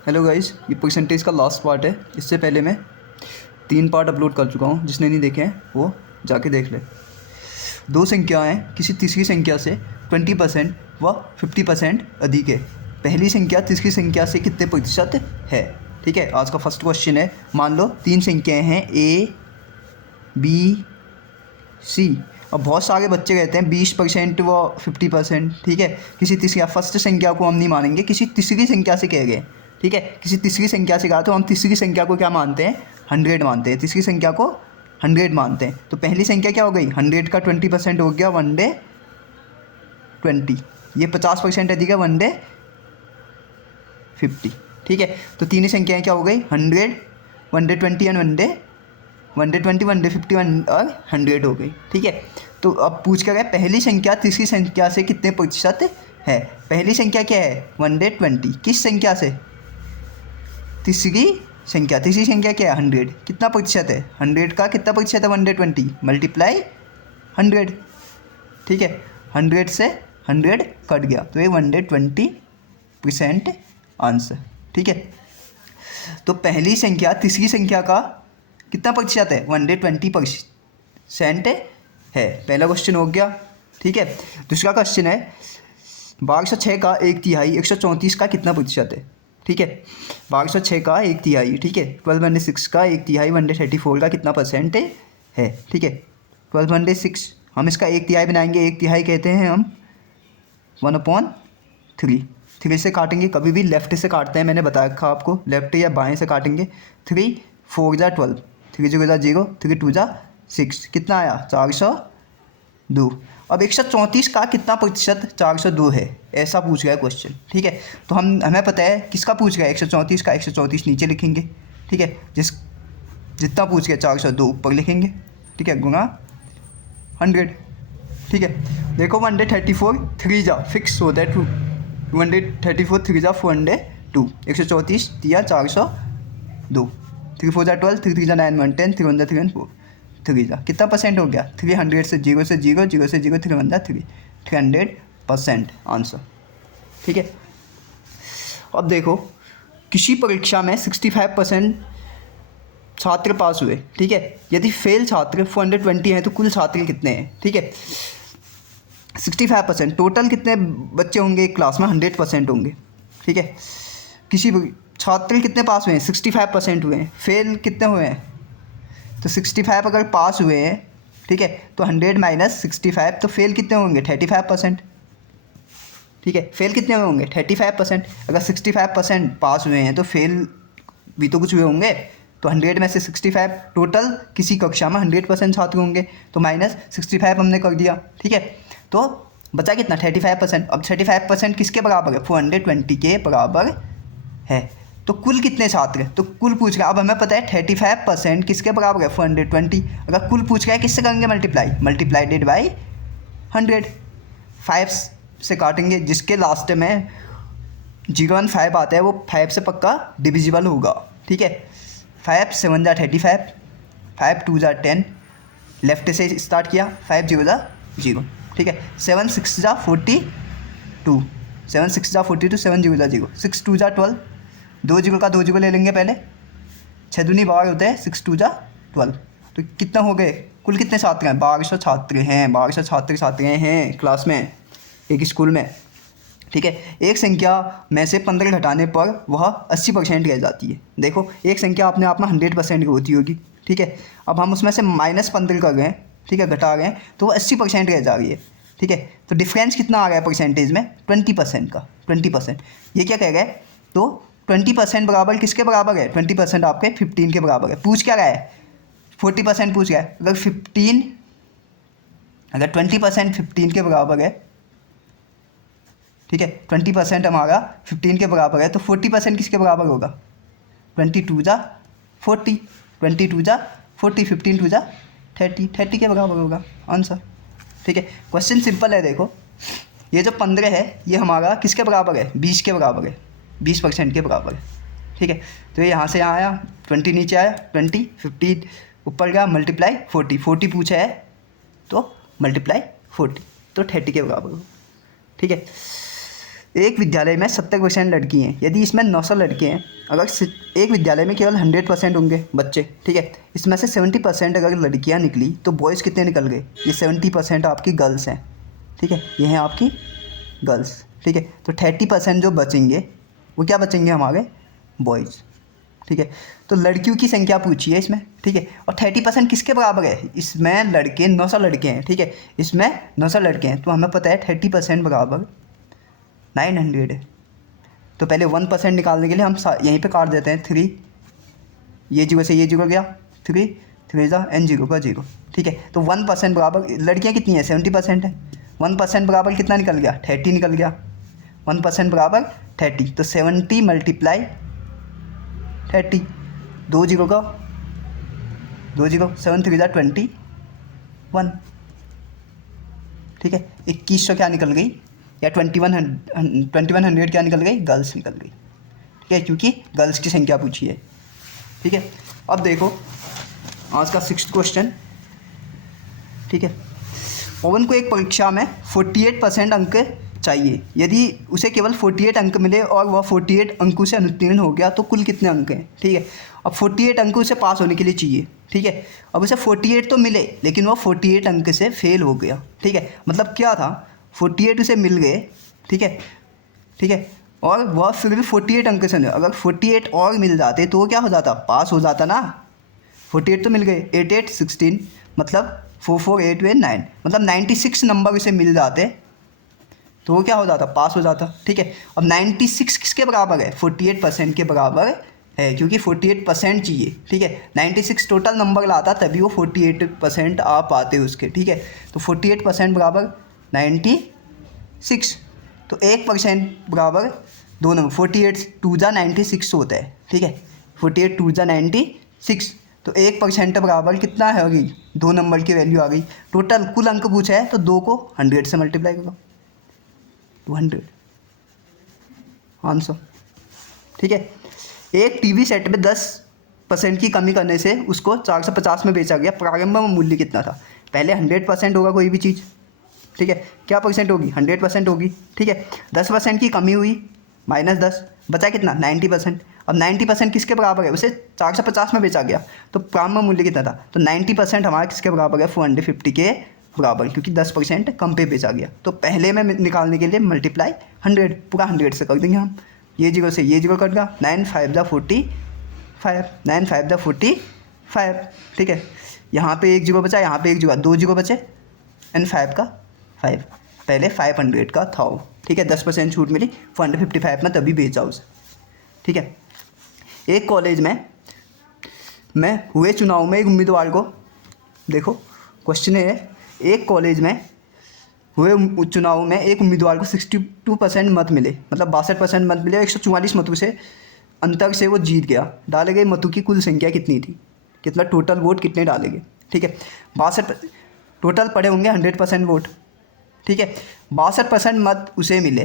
Hello guys, ये percentage का last part है। इससे पहले मैं 3 पार्ट अपलोड कर चुका हूँ। जिसने नहीं देखे हैं वो जाके देख ले। 2 संख्याएँ किसी तीसरी संख्या से 20% व 50% अधिक है। पहली संख्या तीसरी संख्या से कितने प्रतिशत है? ठीक है, आज का फर्स्ट क्वेश्चन है। मान लो 3 संख्याएँ हैं A, B, C। अब बहुत सारे बच्चे कहते हैं 20% व 50%। ठीक है, किसी तीसरी फर्स्ट संख्या को हम नहीं मानेंगे, किसी तीसरी संख्या से कह गए। ठीक है, किसी तीसरी संख्या से कहा तो हम तीसरी संख्या को क्या मानते हैं? 100 मानते हैं। तीसरी संख्या को 100 मानते हैं। तो पहली संख्या क्या हो गई? 100 का 20% हो गया 1/20। ये 50% अधिक है 1/50। ठीक है, तो तीन संख्याएँ क्या हो गई? 100, 1/20 एंड 1/20, 1/50 और 100 हो गई। ठीक है, तो अब पूछ क्या गया? पहली संख्या तीसरी संख्या से कितने प्रतिशत है? पहली संख्या क्या है? 1/20। किस संख्या से? तीसरी संख्या। तीसरी संख्या क्या है? 100। कितना प्रतिशत है? 100 का कितना प्रतिशत है? 1/20 मल्टीप्लाई 100। ठीक है, 100 से 100 कट गया तो ये 1/20% आंसर। ठीक है, तो पहली संख्या तीसरी संख्या का कितना प्रतिशत है? 1/20% है। पहला क्वेश्चन हो गया। ठीक है, दूसरा क्वेश्चन है 1206 का 1/3 134 का कितना प्रतिशत है? ठीक है, 1206 का 1/3। ठीक है, 12/6 का 1/3 1/34 का कितना परसेंट है? ठीक है, 12/6 हम इसका 1/3 बनाएंगे। 1/3 कहते हैं हम 1/3। 3 से काटेंगे, कभी भी लेफ्ट से काटते हैं, मैंने बताया रखा आपको, लेफ्ट या बाएं से काटेंगे। 3 4 जा 12, 3 0 जा 0, 3 2 जा 6, कितना आया? 402। अब 134 का कितना प्रतिशत 402 है? ऐसा पूछ रहा है क्वेश्चन। ठीक है, तो हमें पता है किसका पूछ रहा है? 134 का। 134 नीचे लिखेंगे। ठीक है, जितना पूछ रहा है 402 ऊपर लिखेंगे। ठीक है, गुना 100। ठीक है, देखो 1/34 3 जा फिक्स होता है 2, 1/34 3 जा 402। 134 दिया 402, 3 4 जा 12, 3 3 जा 9 1 10, 3 1 जा 3 1 4, 3 जा कितना परसेंट हो गया? 300 से 0 से 0, 0 से 0, 3 1 जा 3, 300% आंसर। ठीक है, अब देखो किसी परीक्षा में 65% छात्र पास हुए। ठीक है, यदि फेल छात्र 420 हैं तो कुल छात्र कितने हैं? ठीक है, 65%। टोटल कितने बच्चे होंगे एक क्लास में? 100% होंगे। ठीक है, किसी छात्र कितने पास हुए हैं? 65% हुए हैं। फेल कितने हुए हैं? तो 65 अगर पास हुए हैं, ठीक है, तो 100 माइनस 65, तो फेल कितने होंगे? 35%। ठीक है, फेल कितने होंगे? 35%। अगर 65% पास हुए हैं तो फेल भी तो कुछ हुए होंगे। तो 100 में से 65, टोटल किसी कक्षा में 100% छात्र होंगे, तो माइनस 65 हमने कर दिया। ठीक है, तो बचा कितना? 35%। अब 35% किसके बराबर है? 420 के बराबर है। तो कुल कितने छात्र हैं? तो कुल पूछ रहा है। अब हमें पता है 35% किसके बराबर है? 420। अगर कुल पूछ रहा है किससे करेंगे मल्टीप्लाई? मल्टीप्लाइडेड बाई 100। 5 से काटेंगे, जिसके लास्ट में 0 1 5 आता है वो 5 से पक्का डिविजिबल होगा। ठीक है, 5 7 जा 35, 5 2 जा 10, लेफ्ट से स्टार्ट किया, 5 0 जा 0। ठीक है, 7 6 जा 42, 7 6 जा 42, 7 0 जा 0, 6 2 जा 12, 2 0 का 2 0 ले लेंगे पहले, 6 दूनी 12 होते हैं, 6 2 जा 12। तो कितना हो गए? कुल कितने छात्र हैं? 1200 छात्र हैं। 1200 छात्र हैं क्लास में, एक स्कूल में। ठीक है, एक संख्या में से 15 घटाने पर वह 80% रह जाती है। देखो एक संख्या अपने आप में 100% की होती होगी। ठीक है, अब हम उसमें से -15 कर रहे हैं। ठीक है, घटा रहे हैं तो वो 80% रह जा रही है। ठीक है, तो डिफरेंस कितना आ गया है परसेंटेज में? 20% का। 20%, ये क्या कह रहा है? तो 20% बराबर किसके बराबर है? 20% आपके 15 के बराबर है। पूछ क्या रहा है? 40% पूछ रहा है। अगर 20% 15 के बराबर है, ठीक है, 20% हमारा 15 के बराबर है, तो 40% किसके बराबर होगा? 22 जा 40, 22 जा 40, 15 2 जा 30, 30 के बराबर होगा आंसर। ठीक है, क्वेश्चन सिंपल है। देखो ये जो 15 है ये हमारा किसके बराबर है? 20 के बराबर है, 20% के बराबर है। ठीक है, तो ये यहाँ से यहाँ आया, 20 नीचे आया, 20 15 ऊपर गया, मल्टीप्लाई 40, 40 पूछा है तो मल्टीप्लाई 40, तो 30 के बराबर हो। ठीक है, एक विद्यालय में 70% लड़की हैं, यदि इसमें 900 लड़के हैं, अगर एक विद्यालय में केवल 100% होंगे बच्चे, ठीक है, इसमें से 70% अगर लड़कियां निकली तो बॉयज़ कितने निकल गए? ये 70% आपकी गर्ल्स हैं, ठीक है, ये हैं आपकी गर्ल्स, ठीक है। तो 30% जो बचेंगे वो क्या बचेंगे? हमारे बॉयज़, ठीक है। तो लड़कियों की संख्या पूछी है इसमें, ठीक है। और 30% किसके बराबर है? इसमें लड़के 900 लड़के हैं, ठीक है, इसमें 900 लड़के हैं, तो हमें पता है 30% बराबर 900 है। तो पहले 1% निकालने के लिए हम यहीं पे काट देते हैं 3, ये जीरो से ये जीरो गया, 3 3 जा एन जीरो का जीरो, ठीक है। तो 1% बराबर, लड़कियाँ कितनी हैं? 70% है, 1% बराबर कितना निकल गया? 30 निकल गया, 1% बराबर 30, तो 70 × 30, 2 जीरो का 2 जीरो, 7 3 जा 21, ठीक है। 2100 क्या निकल गई, या 2100 क्या निकल गई? गर्ल्स निकल गई, ठीक है, क्योंकि गर्ल्स की संख्या पूछी है, ठीक है। अब देखो आज का 6th क्वेश्चन, ठीक है। पवन को एक परीक्षा में 48% अंक चाहिए, यदि उसे केवल 48 अंक मिले और वह 48 अंकों से अनुत्तीर्ण हो गया तो कुल कितने अंक हैं, ठीक है। अब 48 अंक उसे पास होने के लिए चाहिए, ठीक है। अब उसे 48 तो मिले लेकिन वह 48 अंक से फेल हो गया, ठीक है। मतलब क्या था, 48 उसे मिल गए, ठीक है, ठीक है, और वह फिर भी 48 अंक से नहीं, अगर 48 और मिल जाते तो वो क्या हो जाता? पास हो जाता ना। 48 तो मिल गए, 8 8 16, मतलब 4 4 8 8 9, मतलब 96 नंबर उसे मिल जाते तो वो क्या हो जाता? पास हो जाता, ठीक है। अब 96 किसके बराबर है? 48% के बराबर है, क्योंकि 48% चाहिए, ठीक है। 96 टोटल नंबर लाता तभी वो 48% आ पाते उसके, ठीक है। तो 48% बराबर 96, तो 1% बराबर 2 नंबर, 48 2 जा 96 होता है, ठीक है, 48 2 जा 96, तो 1% बराबर कितना है? आ गई 2 नंबर की वैल्यू आ गई। टोटल कुल अंक पूछा है तो 2 को 100 से मल्टीप्लाई करो, 200 आंसर, ठीक है। एक टीवी सेट में 10% की कमी करने से उसको 450 में बेचा गया, प्रारंभ मूल्य कितना था? पहले 100% होगा कोई भी चीज़, ठीक है, क्या परसेंट होगी? 100% होगी, ठीक है। 10% की कमी हुई, -10, बचा कितना? 90%। अब 90% किसके बराबर है? उसे 450 में बेचा गया, तो प्रारंभ मूल्य कितना था? तो 90% हमारा किसके बराबर है? 450 के बराबर, क्योंकि 10% कम पे बेचा गया। तो पहले में निकालने के लिए मल्टीप्लाई 100, पूरा 100 से कर देंगे हम, ये जीरो से ये जीरो कट गया, 9 5 जा 45, 9 5 जा 45, ठीक है। यहाँ पे एक जीरो बचा, यहाँ पे एक जीरो, 2 जीरो बचे, एंड 5 का 5, पहले 500 का था वो, ठीक है। 10% छूट मिली, 455 में तभी बेचा उसे, ठीक है। एक कॉलेज में हुए चुनाव में एक उम्मीदवार को, देखो क्वेश्चन है, एक कॉलेज में हुए चुनाव में एक उम्मीदवार को 62% मत मिले, मतलब 62% मत मिले, 144 मतों से अंतर से वो जीत गया। डाले गए मतों की कुल संख्या कितनी थी? कितना टोटल वोट कितने डाले गए, ठीक है। 62 टोटल पड़े होंगे 100% वोट, ठीक है। 62% मत उसे मिले,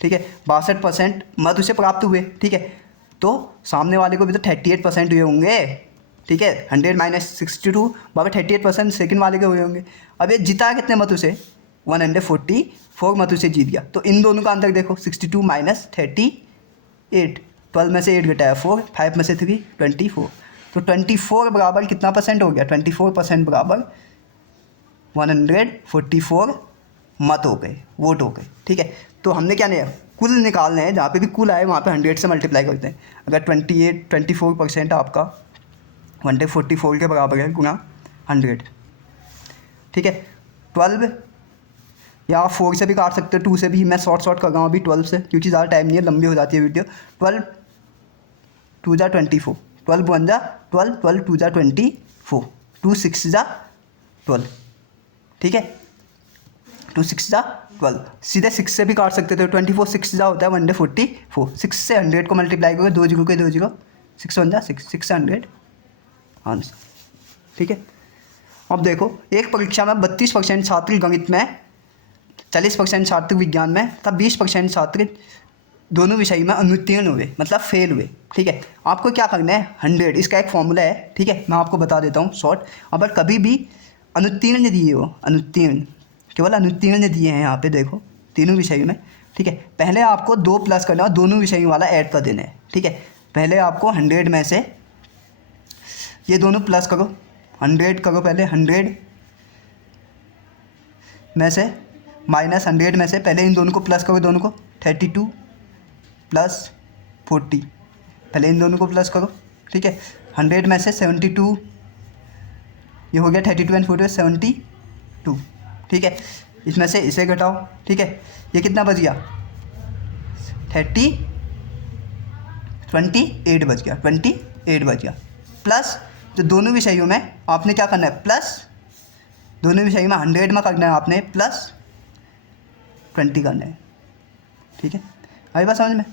ठीक है, 62% मत उसे प्राप्त हुए, ठीक है। तो सामने वाले को भी तो 38% हुए होंगे, ठीक है। 100 - 62 बाबा 38% सेकंड वाले के हुए होंगे। अब ये जीता कितने मत उसे? 144 मत उसे जीत गया। तो इन दोनों का अंतर देखो, 62 - 38, 12 में से 8 घटाया 4, 5 में से 3 24, तो 24 बराबर कितना परसेंट हो गया? 24% बराबर 144 मत हो गए, वोट हो गए, ठीक है। तो हमने क्या नहीं, कुल निकालना है, जहाँ पे भी कुल आए वहाँ पे 100 से मल्टीप्लाई करते हैं। अगर 24% आपका 144 के बराबर है गुना 100, ठीक है। 12 या आप 4 से भी काट सकते हो, 2 से भी, मैं शॉर्ट कर रहा हूँ अभी 12 से, क्योंकि ज़्यादा टाइम नहीं है, लंबी हो जाती है वीडियो। 12 2 जा 24, 12 1 जा 12, 12 2 जा 24, 2 6 जा 12, ठीक है, 2 6 जा 12, सीधे 6 से भी काट सकते थे। 24 6 जा होता है 144, 6 से 100 को मल्टीप्लाई करोगे, 2 जीरो के 2 जीरो, 6 1 जा 6, 6 से 100 आंसर, ठीक है। अब देखो, एक परीक्षा में 32% छात्र गणित में, 40% छात्र विज्ञान में, तब 20% छात्र दोनों विषय में अनुत्तीर्ण हुए, मतलब फेल हुए, ठीक है। आपको क्या करना है? 100, इसका एक फॉर्मूला है, ठीक है, मैं आपको बता देता हूँ शॉर्ट। अगर कभी भी अनुत्तीर्ण दिए हो, अनुत्तीर्ण, केवल अनुत्तीर्ण दिए हैं यहाँ पे देखो तीनों विषय में, ठीक है। पहले आपको 2 प्लस करना है, दोनों विषयों वाला ऐड कर देना है। ठीक है, पहले आपको 100 में से ये दोनों प्लस करो, 100 करो पहले, 100 में से माइनस 100 में से पहले इन दोनों को प्लस करो, दोनों को 32 प्लस 40, पहले इन दोनों को प्लस करो। ठीक है, 100 में से 72, ये हो गया 32 एंड 40 72। ठीक है, इसमें से इसे घटाओ। ठीक है, ये कितना बच गया 28 बच गया, 28 बच गया। प्लस जो दोनों विषयों में आपने क्या करना है, प्लस दोनों विषयों में 100 में करना है आपने प्लस 20 करना है। ठीक है, आई बात समझ में?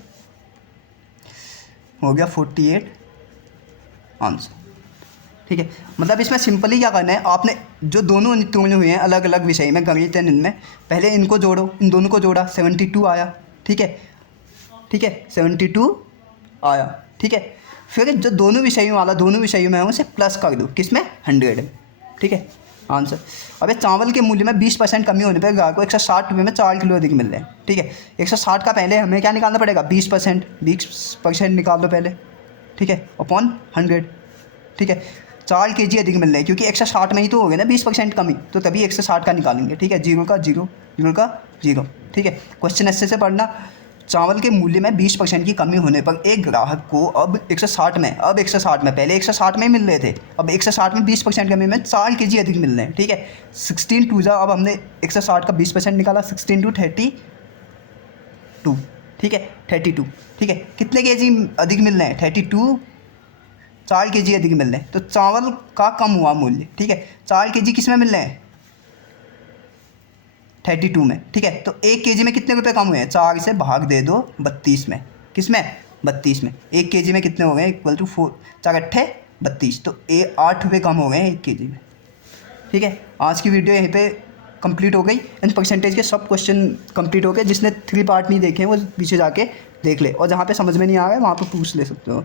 हो गया 48 आंसर। ठीक है, मतलब इसमें सिंपली क्या करना है, आपने जो दोनों उत्तीर्ण हुए हैं अलग अलग विषय में, गणित एंड इनमें, पहले इनको जोड़ो, इन दोनों को जोड़ा 72 आया। ठीक है, ठीक है 72 आया। ठीक है, फिर जो दोनों विषयों वाला दोनों विषयों में है उसे प्लस कर दो, किसमें 100 में। ठीक है, आंसर। अब चावल के मूल्य में 20% कमी होने पर ग्राहक को 160 रुपये में 4 किलो अधिक मिल रहे हैं। ठीक है, 160 का पहले हमें क्या निकालना पड़ेगा, 20% निकाल दो पहले। ठीक है, अपॉन 100। ठीक है, 4 kg अधिक मिल रहे हैं, क्योंकि 160 में ही तो हो गया ना 20% कमी, तो तभी 160 का निकालेंगे। ठीक है, 0 का 0, 0 का 0। ठीक है, क्वेश्चन ऐसे से पढ़ना, चावल के मूल्य में 20% की कमी होने पर एक ग्राहक को अब 160 में, पहले 160 में ही मिल रहे थे, अब 160 में 20% कमी में 4 kg अधिक मिल रहे हैं। ठीक है, 16 2 अब हमने 160 का 20% निकाला, 16 2 32। ठीक है, 32। ठीक है, कितने kg अधिक मिल रहे हैं, 32, 4 kg अधिक मिल रहे हैं, तो चावल का कम हुआ मूल्य। ठीक है, 4 kg किस में मिल रहे हैं, 32 में। ठीक है, तो 1 kg में कितने रुपए कम हुए हैं, 4 से भाग दे दो 32 में, किस में 32 में। 1 kg में कितने हो गए, इक्वल टू 4 4 8 32, तो 8 रुपये कम हो गए हैं 1 kg में। ठीक है, आज की वीडियो यहीं पे कंप्लीट हो गई एंड परसेंटेज के सब क्वेश्चन कंप्लीट हो गए। जिसने 3 पार्ट नहीं देखे हैं वो पीछे जाके देख ले, और जहाँ पे समझ में नहीं आ रहा है वहाँ पे पूछ ले सकते हो।